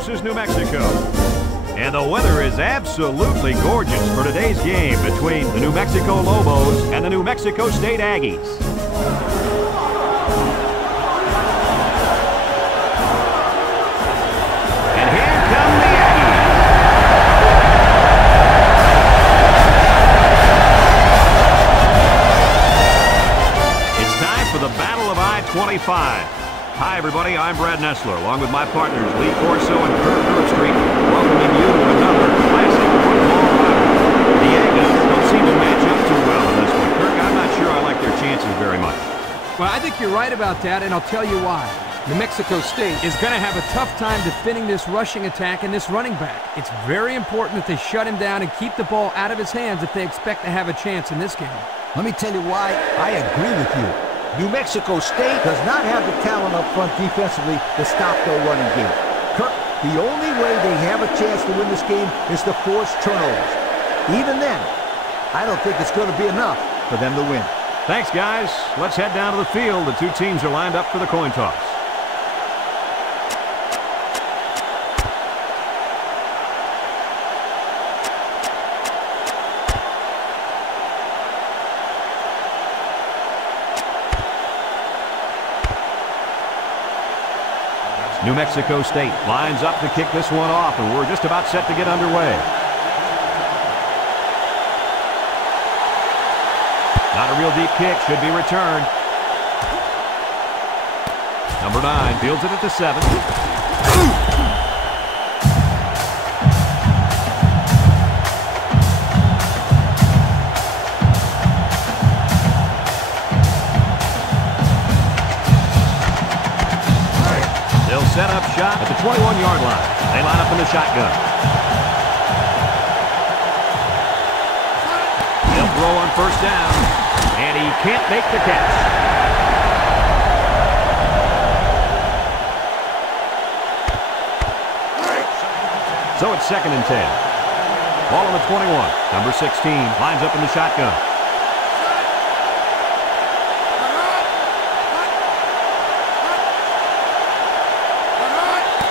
versus New Mexico. And the weather is absolutely gorgeous for today's game between the New Mexico Lobos and the New Mexico State Aggies. And here come the Aggies. It's time for the Battle of I-25. Hi, everybody. I'm Brad Nessler, along with my partners Lee Corso and Kurt Street, welcoming you to another classic football rivalry. The Aggies don't seem to match up too well in this one. Kirk, I'm not sure I like their chances very much. Well, I think you're right about that, and I'll tell you why. New Mexico State is going to have a tough time defending this rushing attack and this running back. It's very important that they shut him down and keep the ball out of his hands if they expect to have a chance in this game. Let me tell you why I agree with you. New Mexico State does not have the talent up front defensively to stop their running game. Kirk, the only way they have a chance to win this game is to force turnovers. Even then, I don't think it's going to be enough for them to win. Thanks, guys. Let's head down to the field. The two teams are lined up for the coin toss. New Mexico State lines up to kick this one off, and we're just about set to get underway. Not a real deep kick, should be returned. Number 9 fields it at the 7. Set up shot at the 21-yard line. They line up in the shotgun. He'll throw on first down, and he can't make the catch. So it's 2nd and 10. Ball on the 21. Number 16 lines up in the shotgun.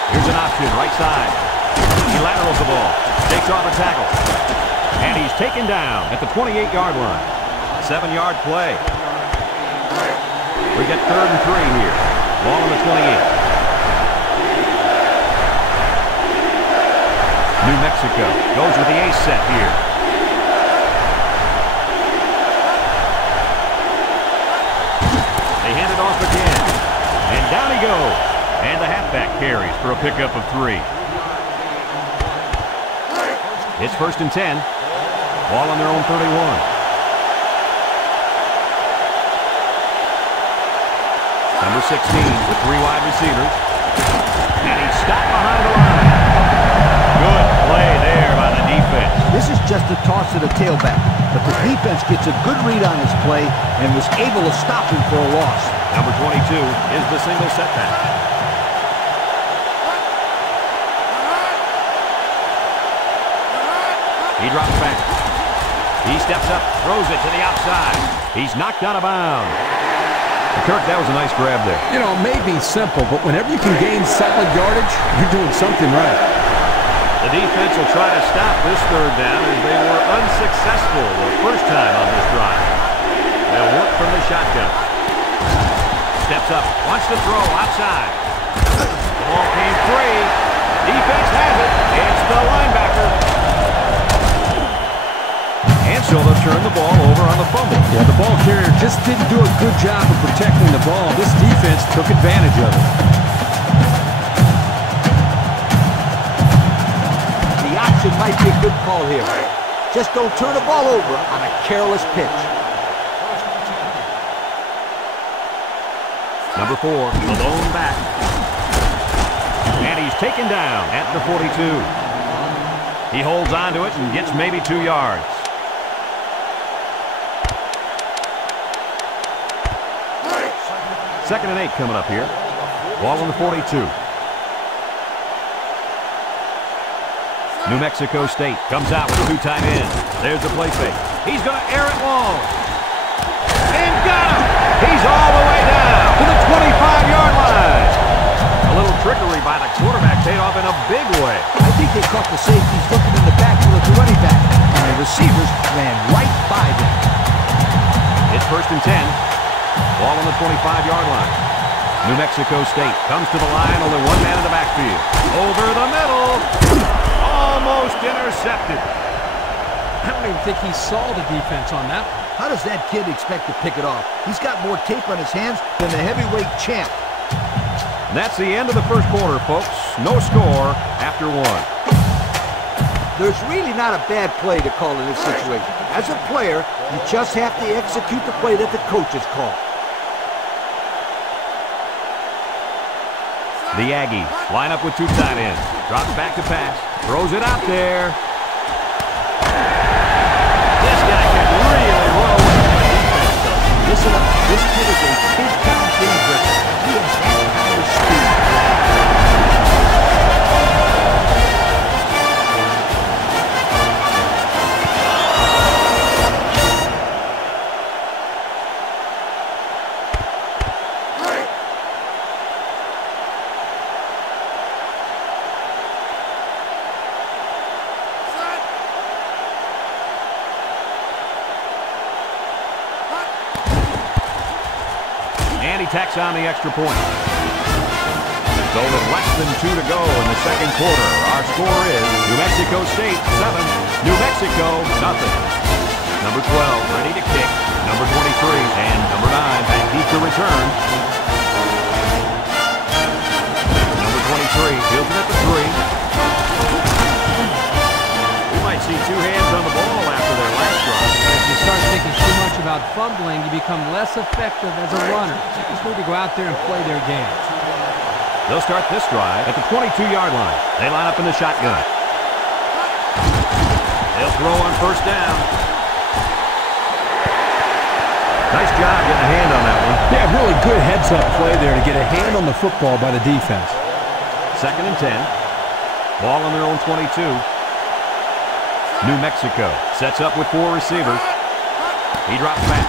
Here's an option, right side. He laterals the ball, takes off a tackle, and he's taken down at the 28-yard line. 7-yard play. We get 3rd and 3 here. Ball on the 28. New Mexico goes with the ace set here. They hand it off again, and down he goes. And the halfback carries for a pickup of 3. It's 1st and 10. Ball on their own 31. Number 16 with 3 wide receivers. And he's stopped behind the line. Good play there by the defense. This is just a toss to the tailback, but the defense gets a good read on his play and was able to stop him for a loss. Number 22 is the single setback. He drops back. He steps up, throws it to the outside. He's knocked out of bounds. Kirk, that was a nice grab there. You know, it may be simple, but whenever you can gain solid yardage, you're doing something right. The defense will try to stop this 3rd down as they were unsuccessful the first time on this drive. They'll work from the shotgun. Steps up, wants to throw outside. The ball came free. Defense has it. It's the linebacker. And so they'll turn the ball over on the fumble. Yeah, the ball carrier just didn't do a good job of protecting the ball. This defense took advantage of it. The option might be a good call here. Just don't turn the ball over on a careless pitch. Number 4, the lone back. And he's taken down at the 42. He holds on to it and gets maybe 2 yards. 2nd and 8 coming up here. Ball on the 42. New Mexico State comes out with 2 tight ends. There's the play fake. He's going to air it long. And got him! He's all the way down to the 25-yard line. A little trickery by the quarterback paid off in a big First and 10. Ball on the 25-yard line. New Mexico State comes to the line, only one man in the backfield. Over the middle. Almost intercepted. I don't even think he saw the defense on that. How does that kid expect to pick it off? He's got more tape on his hands than the heavyweight champ. And that's the end of the first quarter, folks. No score after one. There's really not a bad play to call in this situation. As a player, you just have to execute the play that the coaches call. The Aggies line up with two tight ends. Drops back to pass. Throws it out there. This guy can really roll with the defense, though. Listen up. This kid is a big-time game breaker. He has that kind of speed. Tacks on the extra point. So with less than 2 to go in the second quarter, our score is New Mexico State 7, New Mexico nothing. Number 12 ready to kick. Number 23 and number 9 back deep to return. Number 23 fields it at the 3. We might see two hands on the ball after their last drive. If you start thinking too much about fumbling, you become less effective as a runner. You just need to go out there and play their game. They'll start this drive at the 22-yard line. They line up in the shotgun. They'll throw on first down. Nice job getting a hand on that one. Yeah, really good heads-up play there to get a hand on the football by the defense. Second and 10. Ball on their own 22. New Mexico sets up with 4 receivers. He drops back.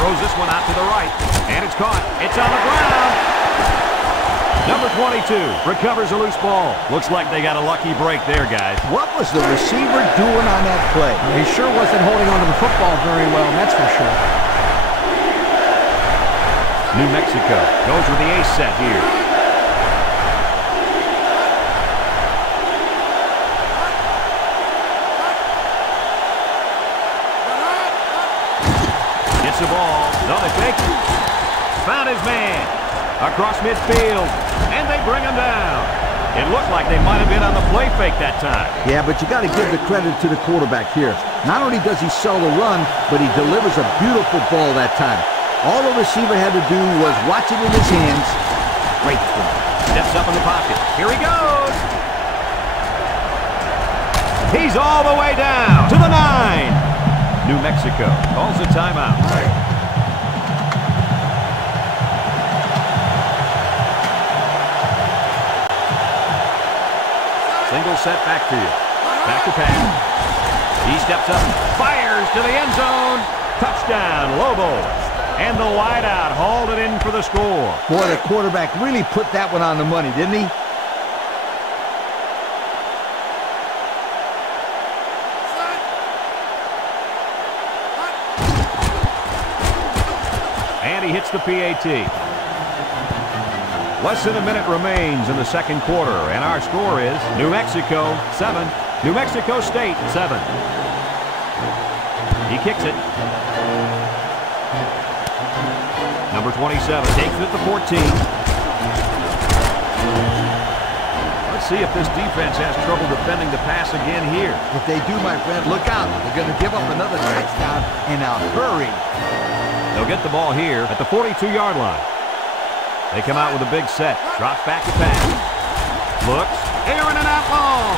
Throws this one out to the right. And it's caught. It's on the ground. Number 22 recovers a loose ball. Looks like they got a lucky break there, guys. What was the receiver doing on that play? He sure wasn't holding onto the football very well, that's for sure. New Mexico goes with the ace set here. Gets the ball. No, they fake it. Found his man. Across midfield. And they bring him down. It looked like they might have been on the play fake that time. Yeah, but you got to give the credit to the quarterback here. Not only does he sell the run, but he delivers a beautiful ball that time. All the receiver had to do was watch it in his hands. Great throw. Steps up in the pocket. Here he goes. He's all the way down to the 9. New Mexico calls a timeout. Single set back to you. Back to pass. He steps up, fires to the end zone. Touchdown, Lobos. And the wideout hauled it in for the score. Boy, the quarterback really put that one on the money, didn't he? And he hits the PAT. Less than a minute remains in the second quarter, and our score is New Mexico 7, New Mexico State 7. He kicks it. Number 27 takes it at the 14. Let's see if this defense has trouble defending the pass again here. If they do, my friend, look out. They're going to give up another touchdown in a hurry. They'll get the ball here at the 42-yard line. They come out with a big set. Drops back to pass. Looks. Aaron and out long.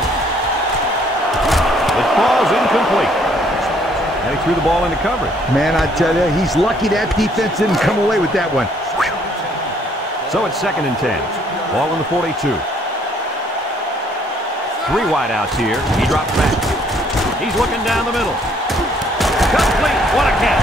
It falls incomplete. And he threw the ball into coverage. Man, I tell you, he's lucky that defense didn't come away with that one. So it's second and 10. Ball on the 42. 3 wideouts here. He drops back. He's looking down the middle. Complete. What a catch.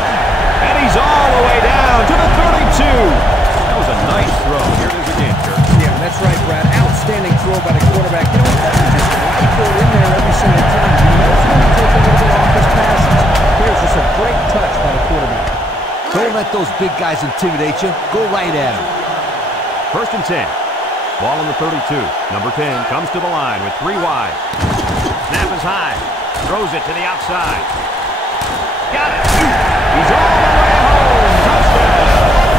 And he's all the way down to the 32. That was a nice throw. Here it is again, Kirk. Yeah, that's right, Brad. Outstanding throw by the quarterback. You know, he doesn't just rifle in there every single time. He knows when to take a little bit off his passes. Here's just a great touch by the quarterback. Don't let let those big guys intimidate you. Go right at them. 1st and 10. Ball on the 32. Number 10 comes to the line with 3 wide. Snap is high. Throws it to the outside. Got it. He's all the way home. Touchdown.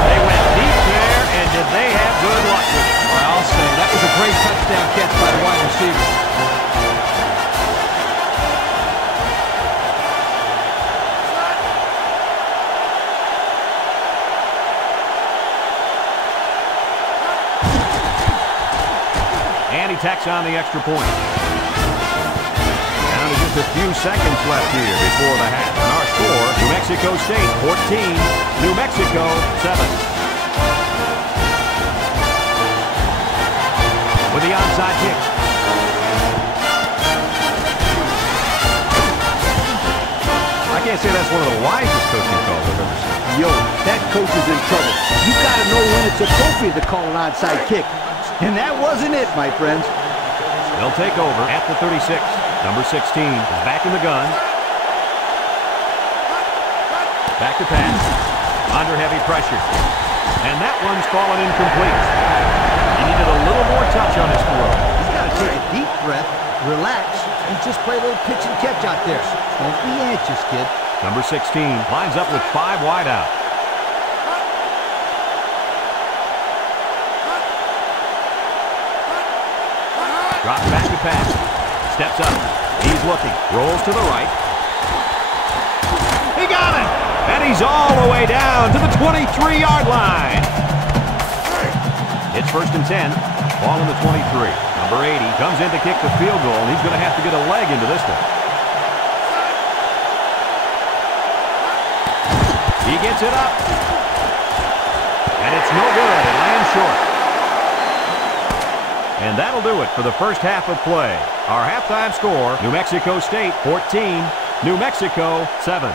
They went deep there, and did they have good luck with it? Well, I'll say that was a great touchdown catch by the wide receiver. And he tacks on the extra point. Down to just a few seconds left here before the half. And our score, New Mexico State 14, New Mexico 7. With the onside kick. I can't say that's one of the wisest coaching calls I've ever seen. Yo, that coach is in trouble. You got to know when it's appropriate to call an onside kick. And that wasn't it, my friends. They'll take over at the 36. Number 16 is back in the gun. Back to pass. Under heavy pressure. And that one's fallen incomplete. He needed a little more touch on his throw. He's got to take a deep breath, relax, and just play a little pitch and catch out there. Don't be anxious, kid. Number 16 lines up with 5 wide out. Drops back to pass. Steps up. He's looking. Rolls to the right. He got it! And he's all the way down to the 23-yard line. It's 1st and 10. Ball in the 23. Number 80 comes in to kick the field goal, and he's going to have to get a leg into this one. He gets it up. And it's no good. It lands short. And that'll do it for the first half of play. Our halftime score, New Mexico State 14, New Mexico 7.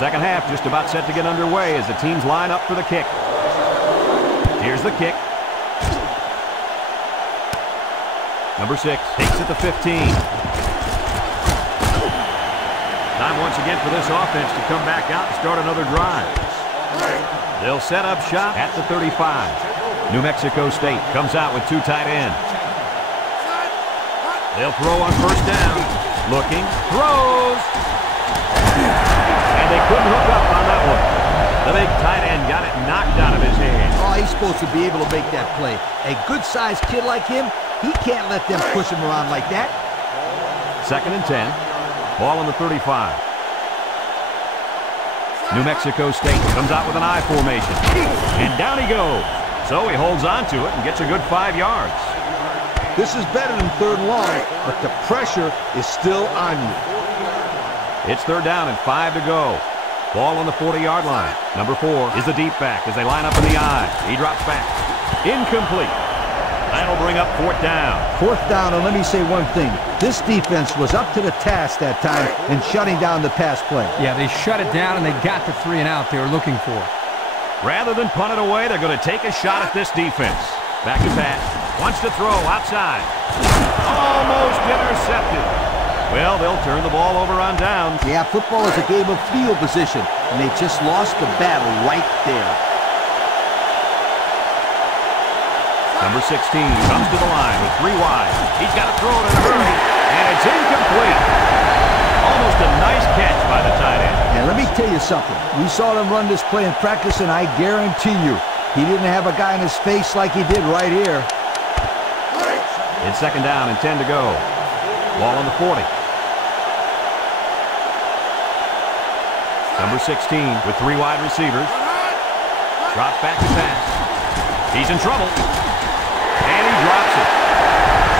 Second half just about set to get underway as the teams line up for the kick. Here's the kick. Number 6 takes it to 15. Time once again for this offense to come back out and start another drive. They'll set up shop at the 35. New Mexico State comes out with 2 tight ends. They'll throw on 1st down. Looking, throws. And they couldn't hook up on that one. The big tight end got it knocked out of his hand. Oh, he's supposed to be able to make that play. A good-sized kid like him, he can't let them push him around like that. 2nd and 10. Ball on the 35. New Mexico State comes out with an I formation. And down he goes. So he holds on to it and gets a good 5 yards. This is better than 3rd and long, but the pressure is still on you. It's 3rd down and 5 to go. Ball on the 40-yard line. Number 4 is the deep back as they line up in the I. He drops back. Incomplete. That'll bring up 4th down. 4th down, and let me say one thing. This defense was up to the task that time in shutting down the pass play. Yeah, they shut it down, and they got the 3 and out they were looking for. Rather than punt it away, they're going to take a shot at this defense. Back to pass. Wants to throw outside. Almost intercepted. Well, they'll turn the ball over on downs. Yeah, football is a game of field position, and they just lost the battle right there. Number 16 comes to the line with 3 wide. He's got to throw it in a hurry, and it's incomplete. Almost a nice catch by the tight end. And let me tell you something. We saw them run this play in practice, and I guarantee you, he didn't have a guy in his face like he did right here. It's 2nd down and 10 to go. Ball on the 40. Number 16 with 3 wide receivers. Drops back to pass. He's in trouble. And he drops it.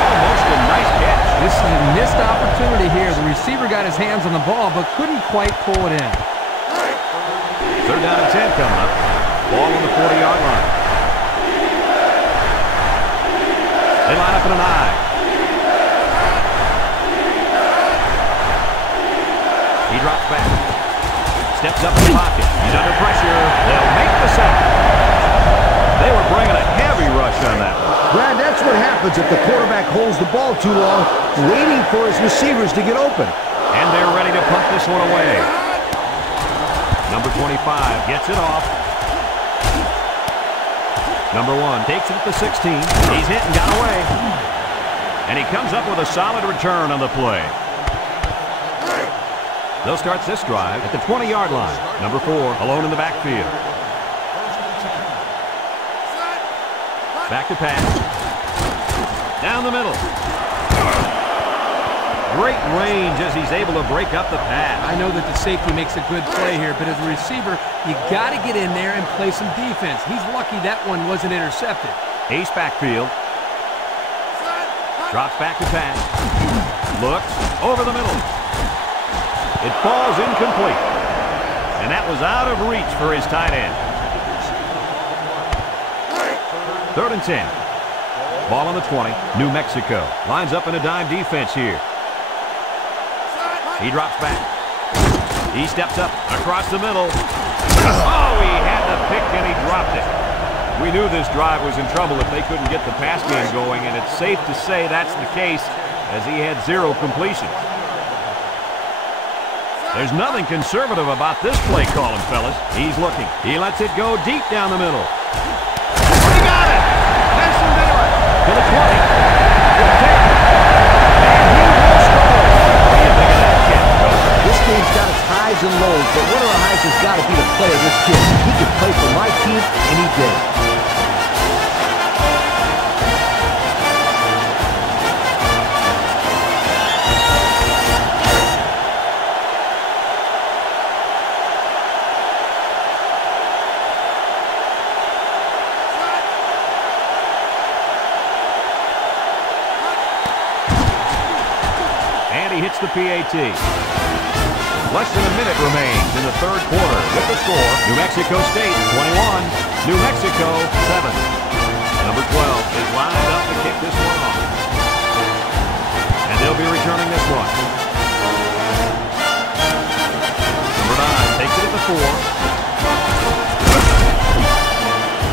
Almost a nice catch. This is a missed opportunity here. The receiver got his hands on the ball, but couldn't quite pull it in. 3rd down and 10 coming up. Ball on the 40-yard line. They line up in an I. He drops back. Steps up in the pocket. He's under pressure. They'll make the sack. They were bringing a heavy rush on that one. Brad, that's what happens if the quarterback holds the ball too long, waiting for his receivers to get open. And they're ready to punt this one away. Number 25 gets it off. Number 1 takes it at the 16. He's hit and got away. And he comes up with a solid return on the play. They'll start this drive at the 20-yard line. Number 4 alone in the backfield. Back to pass. Down the middle. Great range as he's able to break up the pass. I know that the safety makes a good play here, but as a receiver, you got to get in there and play some defense. He's lucky that one wasn't intercepted. Ace backfield. Drops back to pass. Looks over the middle. It falls incomplete. And that was out of reach for his tight end. 3rd and 10. Ball on the 20. New Mexico lines up in a dime defense here. He drops back. He steps up across the middle. Oh, he had the pick and he dropped it. We knew this drive was in trouble if they couldn't get the pass game going, and it's safe to say that's the case as he had 0 completions. There's nothing conservative about this play calling, fellas. He's looking. He lets it go deep down the middle. He got it! Benson Miller to the 20. He'll take it. And he will score. What do you think of that kid, Coach? This game's got its highs and lows, but one of the highs has got to be the play of this kid. He could play for my team, and he did. Hits the PAT. Less than a minute remains in the 3rd quarter with the score. New Mexico State 21, New Mexico 7. Number 12 is lined up to kick this one off. And they'll be returning this one. Number 9 takes it at the 4.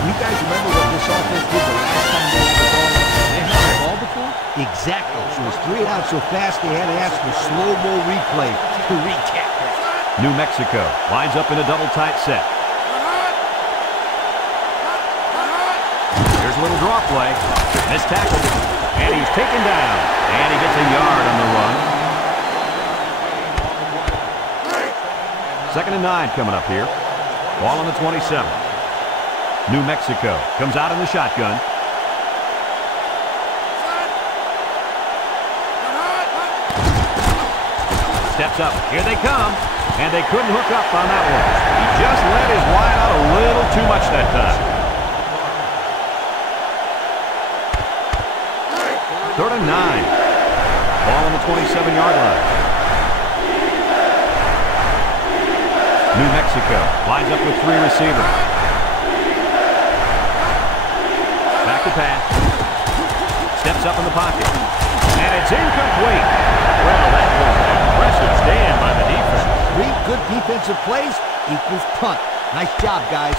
You guys remember what this offense did the last time they had the ball? They had the ball before? Exactly. So it was 3 and out so fast they had to ask for slow-mo replay to recap it. New Mexico lines up in a double tight set. Here's a little draw play. Missed tackle. And he's taken down. And he gets a yard on the run. 2nd and 9 coming up here. Ball on the 27. New Mexico comes out in the shotgun. Steps up. Here they come. And they couldn't hook up on that one. He just let his wide out a little too much that time. 3rd and 9. Ball on the 27-yard line. New Mexico lines up with 3 receivers. Back to pass. Steps up in the pocket. And it's incomplete. Well, that was an impressive stand by the defense. 3 good defensive plays equals punt. Nice job, guys.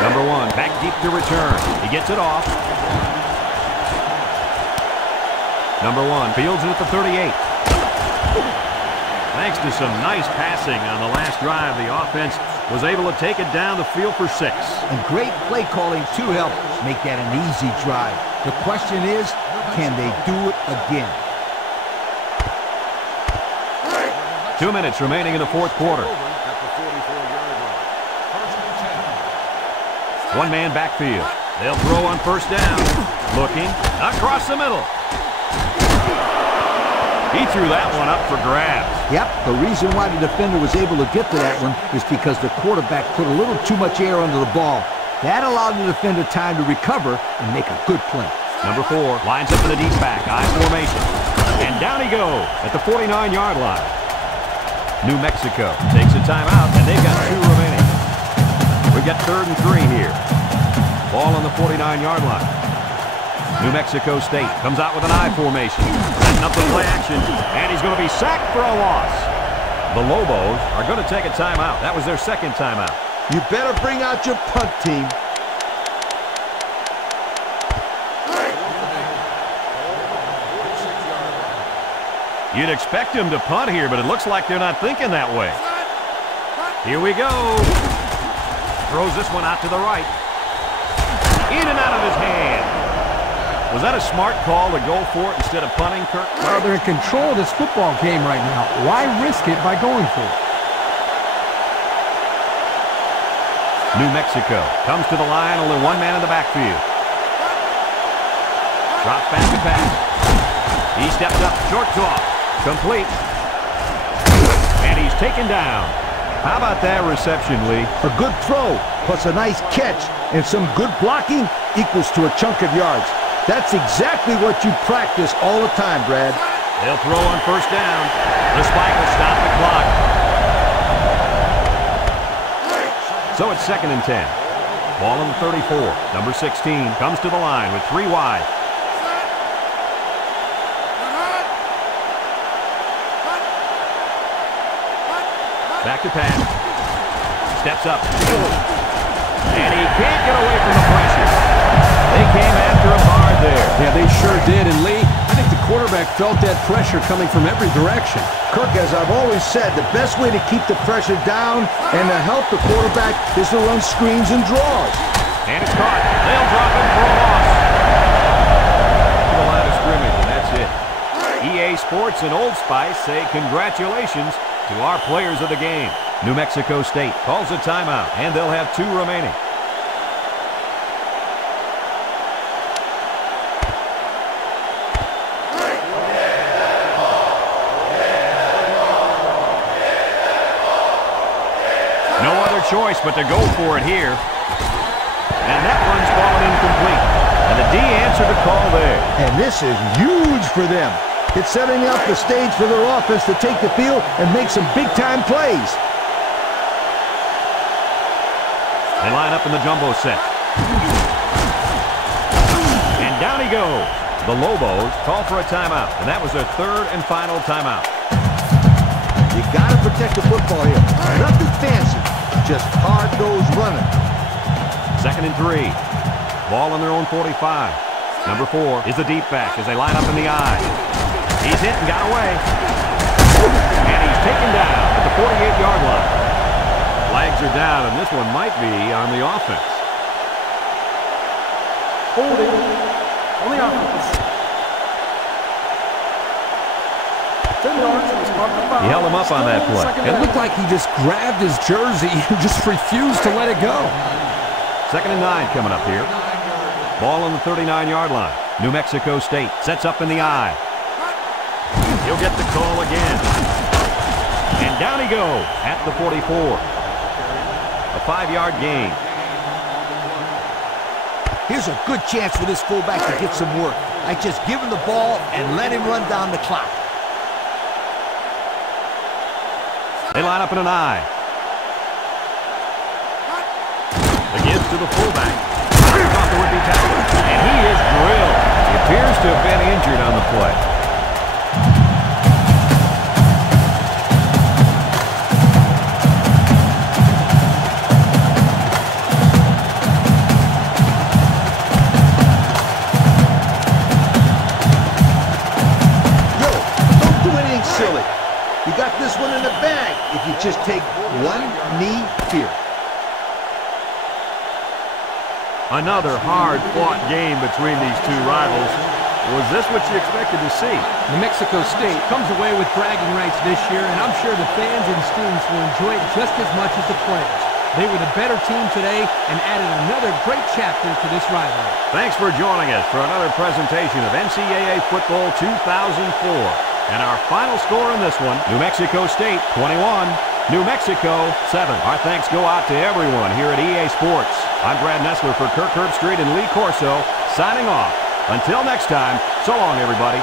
Number 1 back deep to return. He gets it off. Number 1 fields it at the 38. Thanks to some nice passing on the last drive, the offense was able to take it down the field for 6. And great play calling to help make that an easy drive. The question is, can they do it again? 2 minutes remaining in the 4th quarter. 1-man backfield. They'll throw on 1st down. Looking across the middle. He threw that one up for grabs. Yep, the reason why the defender was able to get to that one is because the quarterback put a little too much air under the ball. That allowed the defender time to recover and make a good play. Number 4 lines up in the deep back, I formation. And down he goes at the 49-yard line. New Mexico takes a timeout, and they've got 2 remaining. We've got 3rd and 3 here. Ball on the 49-yard line. New Mexico State comes out with an I formation. Setting up the play action, and he's going to be sacked for a loss. The Lobos are going to take a timeout. That was their 2nd timeout. You better bring out your punt team. You'd expect him to punt here, but it looks like they're not thinking that way. Here we go. Throws this one out to the right. In and out of his hand. Was that a smart call to go for it instead of punting, Kirk? Well, they're in control of this football game right now. Why risk it by going for it? New Mexico comes to the line, only one man in the backfield. Drop back to pass. He steps up, short toss, complete. And he's taken down. How about that reception, Lee? A good throw, plus a nice catch, and some good blocking equals to a chunk of yards. That's exactly what you practice all the time, Brad. They'll throw on first down. The spike will stop the clock. So it's 2nd and 10. Ball on the 34. Number 16 comes to the line with 3 wide. Back to pass. Steps up. And he can't get away from the pressure. They came after him hard there. Yeah, they sure did. And Lee, I think the quarterback felt that pressure coming from every direction. Kirk, as I've always said, the best way to keep the pressure down and to help the quarterback is to run screens and draws. And it's caught. They'll drop him for a loss. To the line of scrimmage, and that's it. EA Sports and Old Spice say congratulations to our players of the game. New Mexico State calls a timeout, and they'll have 2 remaining. No other choice but to go for it here. And that one's fallen incomplete. And the D answered the call there. And this is huge for them. It's setting up the stage for their offense to take the field and make some big-time plays. They line up in the jumbo set. And down he goes. The Lobos call for a timeout, and that was their 3rd and final timeout. You got to protect the football here. Nothing fancy, just hard-nosed running. 2nd and 3. Ball on their own 45. Number 4 is the deep back as they line up in the I. He's hit and got away. And he's taken down at the 48-yard line. Flags are down, and this one might be on the offense. Holding on the offense. 10 yards. He held him up on that play. It looked like he just grabbed his jersey and just refused to let it go. 2nd and 9 coming up here. Ball on the 39-yard line. New Mexico State sets up in the I. He'll get the call again. And down he goes at the 44. A 5-yard gain. Here's a good chance for this fullback to get some work. I just give him the ball and let him run down the clock. They line up in an I. The gives to the fullback. Off the would-be tackler. And he is drilled. He appears to have been injured on the play. Yo, don't do anything silly. You got this one in the bag if you just take one knee here. Another hard-fought game between these 2 rivals. Was this what you expected to see? New Mexico State comes away with bragging rights this year, and I'm sure the fans and students will enjoy it just as much as the players. They were the better team today and added another great chapter to this rivalry. Thanks for joining us for another presentation of NCAA Football 2004. And our final score in this one, New Mexico State 21, New Mexico 7. Our thanks go out to everyone here at EA Sports. I'm Brad Nessler for Kirk Herbstreit and Lee Corso, signing off. Until next time, so long, everybody.